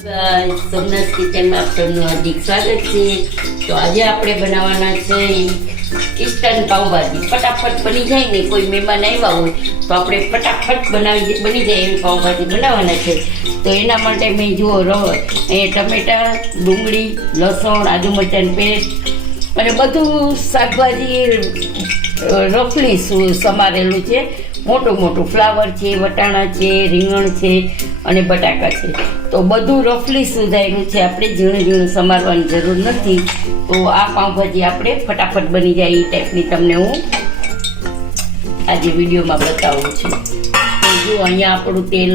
સોમનાથ કિચનમાં આપનું હાર્દિક સ્વાગત છે. તો આજે આપણે બનાવવાના છે ઇન્સ્ટન્ટ પાઉંભાજી. ફટાફટ બની જાય ને કોઈ મહેમાન આવ્યા હોય, તો આપણે ફટાફટ બનાવી બની જાય એવી પાઉંભાજી બનાવવાના છે. તો એના માટે મેં જુઓ રવ એ ટમેટા, ડુંગળી, લસણ આદુ મરચાં પેસ્ટ અને બધું શાકભાજી રફલી સમારેલું છે. મોટું મોટું ફ્લાવર છે, વટાણા છે, રીંગણ છે અને બટાકા છે. તો બધું રફલી સુધારેલું છે. આપણે ઝીણું ઝીણું સમારવાની જરૂર નથી. તો આ પાઉંભાજી આપણે ફટાફટ બની જાય એ ટાઈપની તમને હું આજે વિડીયોમાં બતાવું છું. જો અહીંયા આપણું તેલ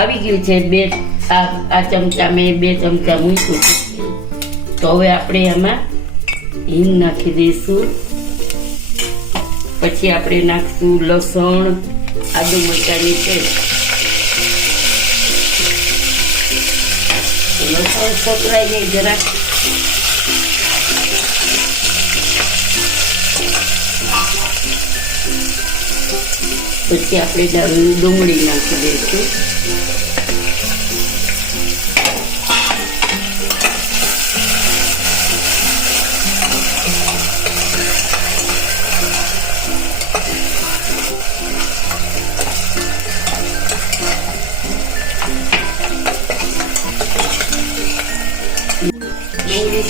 આવી ગયું છે. બે આ ચમચા મેં બે ચમચા મૂક્યું તો હવે આપણે એમાં હિંગ નાખી દઈશું. પછી આપણે નાખશું લસણ, આદુ મરચાંની પેસ્ટ. લસણ સકરાઈ જાય જરાક પછી આપણે ડુંગળી નાખી દઈશું.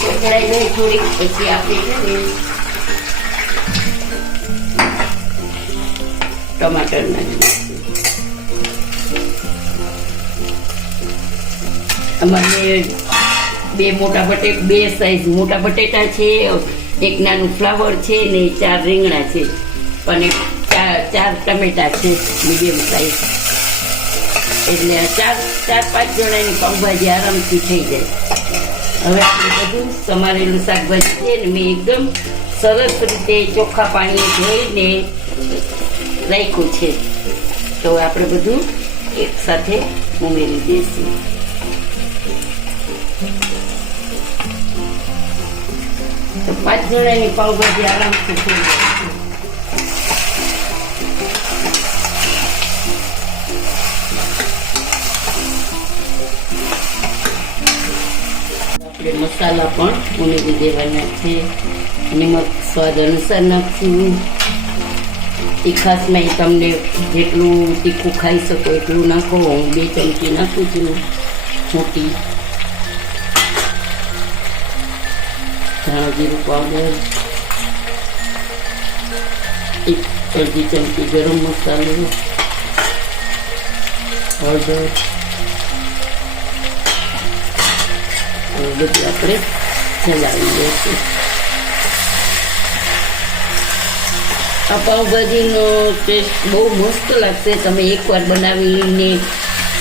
સકરાઈ જાય થોડીક પછી આપણે છે ટમાટર અમારે બે મોટા બટેટ, બે સાઈઝ મોટા બટેટા છે, એક નાનું ફ્લાવર છે ને ચાર રીંગણા છે. અને ચાર ચાર ટમેટા છે મીડિયમ સાઈઝ એટલે ચાર ચાર પાંચ જણાની પાઉંભાજી આરામથી થઈ જાય. હવે આપણે બધું સમારેલું શાકભાજી છે ને મેં એકદમ સરસ રીતે ચોખ્ખા પાણીએ ધોઈને રાખ્યું છે. તો આપણે બધું એક સાથે ઉમેરી દઈશું. તો પાંચ જણાની પાઉંભાજી આરામથી થઈ જાય આપણે મસાલા પણ ઉમેરી દેવાના છે. નિમક સ્વાદ અનુસાર નાખશું. તીખાસમાં તમને જેટલું તીખું ખાઈ શકો એટલું નાખો. હું બે ચમચી નાખું છું મોટી. ધાણા જીરું પાવડર. એક અડધી ચમચી ગરમ મસાલો. હળદર. હવે બધું આપણે ચલાવી દઈશું આ પાઉંભાજીનો ટેસ્ટ બહુ મસ્ત લાગશે. તમે એકવાર બનાવીને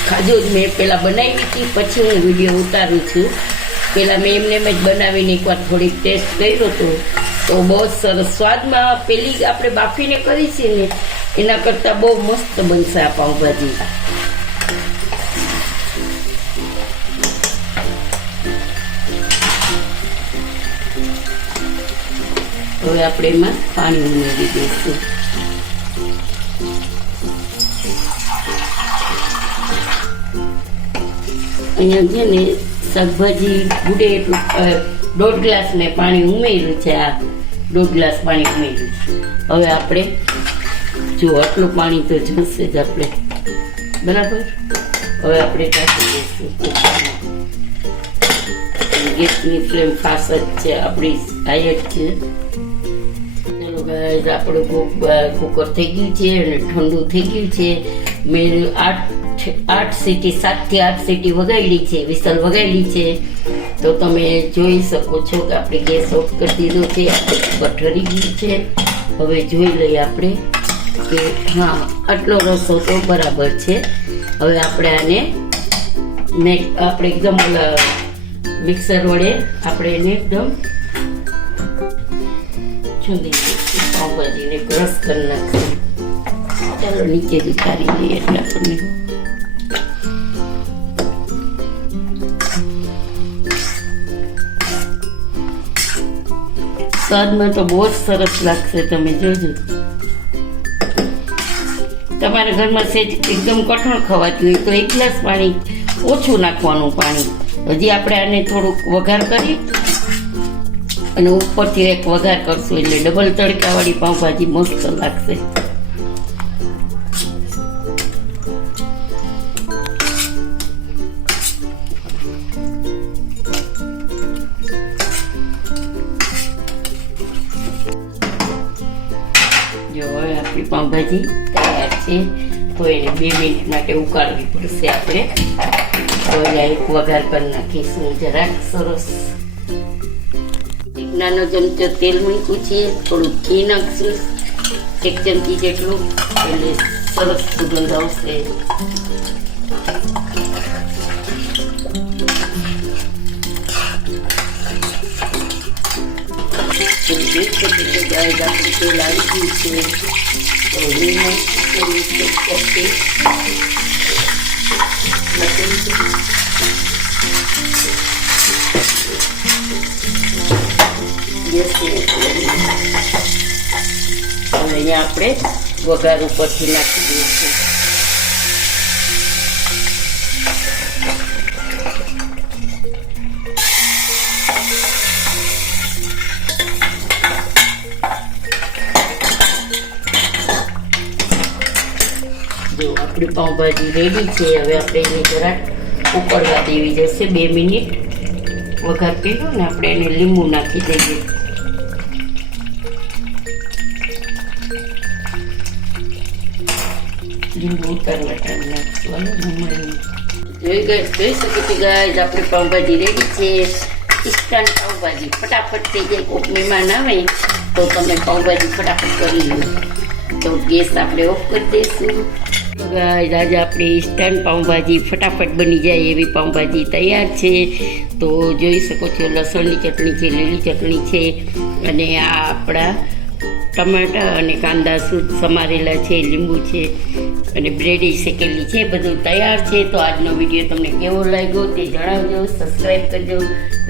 ખાજો જ. મેં પહેલાં બનાવી હતી, પછી હું વીડિયો ઉતારું છું. પહેલાં મેં એમને એમ જ બનાવીને એકવાર થોડીક ટેસ્ટ કર્યો હતો તો બહુ જ સરસ સ્વાદમાં પેલી આપણે બાફીને કરી છે ને, એના કરતાં બહુ મસ્ત બનશે આ પાઉંભાજી હવે આપણે એમાં પાણી ઉમેરી દઈશું. અહીંયા છે ને શાકભાજી ઉડે એટલું દોઢ ગ્લાસ મેં પાણી ઉમેર્યું છે આ દોઢ ગ્લાસ પાણી ઉમેર્યું છે. હવે આપણે જો આટલું પાણી તો જોશે જ આપણે. બરાબર? હવે આપણે કાઢી દઈશું ગેસની ફ્લેમ ફાસ્ટ જ છે, આપણી હાઈ છે. આપણું કુક- કુકર થઈ ગયું છે અને ઠંડુ થઈ ગયું છે. મેં આઠ આઠ સીટી, સાતથી આઠ સીટી વગાડી છે, વિસલ વગાડી છે. તો તમે જોઈ શકો છો કે આપણે ગેસ ઓફ કરી દીધો છે આપણે કુકર ઠરી ગયું છે. હવે જોઈ લઈએ આપણે કે, હા, આટલો રસો તો બરાબર છે. હવે આપણે આને ને આપણે એકદમ મિક્સર વડે આપણે એને એકદમ ચૂંદી પાઉંભાજીને કરી નાખીશું ચાલો જ ઉતારી લઈએ એટલે આપણને સ્વાદમાં તો બહુ જ સરસ લાગશે, તમે જોજો. તમારા ઘરમાં સેજ એકદમ કઠણ ખવાતું હોય, તો એક ગ્લાસ પાણી ઓછું નાખવાનું પાણી. હજી આપણે આને થોડુંક વઘાર કરી અને ઉપરથી એક વઘાર કરશું એટલે ડબલ તડકાવાળી પાઉંભાજી મસ્ત લાગશે. જો આપણી પાઉંભાજી તૈયાર છે, તો એને બે મિનિટ માટે ઉકાળવી પડશે આપણે. તો એક વઘાર કરી નાખીશું. જરાક સરસ નાનો ચમચો તેલ મૂક્યું છે, થોડું ઘી નાખશું. એક ચમચી જેટલું, એટલે સરસ સુગંધ આવશે. તેલ આવી છે હવે અહીંયા આપણે વઘાર ઉપરથી નાખી દઈશું જો આપણી પાઉંભાજી રેડી છે હવે આપણે એને જરાક ઉકળવા દેવી જશે બે મિનિટ વઘાર કર્યો ને આપણે એને લીંબુ નાખી દઈએ. જોઈ ગઈ જોઈ શકો છો ગાય આપણી પાઉંભાજી રેડી છે. ઇન્સ્ટન્ટ પાઉંભાજી. ફટાફટ થઈ જાય. મહેમાન આવે, તો તમે પાઉંભાજી ફટાફટ કરી લો. તો ગેસ આપણે ઓફ કરી દઈશું. ગાઈઝ આજે આપણી ઇન્સ્ટન્ટ પાઉંભાજી ફટાફટ બની જાય એવી પાઉંભાજી તૈયાર છે. તો જોઈ શકો છો, લસણની ચટણી છે, લીલી ચટણી છે. અને આ આપણા ટમાટા અને કાંદા સૂટ સમારેલા છે, લીંબુ છે અને બ્રેડી શેકેલી છે બધું તૈયાર છે. તો આજનો વીડિયો તમને કેવો લાગ્યો તે જણાવજો સબસ્ક્રાઈબ કરજો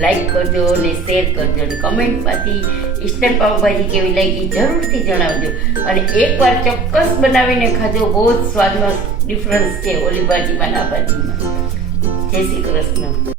લાઈક કરજો અને શેર કરજો. અને કમેન્ટમાંથી ઈસ્ટર પાઉંભાજી કેવી લાગી જરૂરથી જણાવજો. અને એકવાર ચોક્કસ બનાવીને ખાજો, બહુ જ સ્વાદમાં ડિફરન્સ છે ઓલી ભાજીમાં ના ભાજીમાં. જય શ્રી કૃષ્ણ.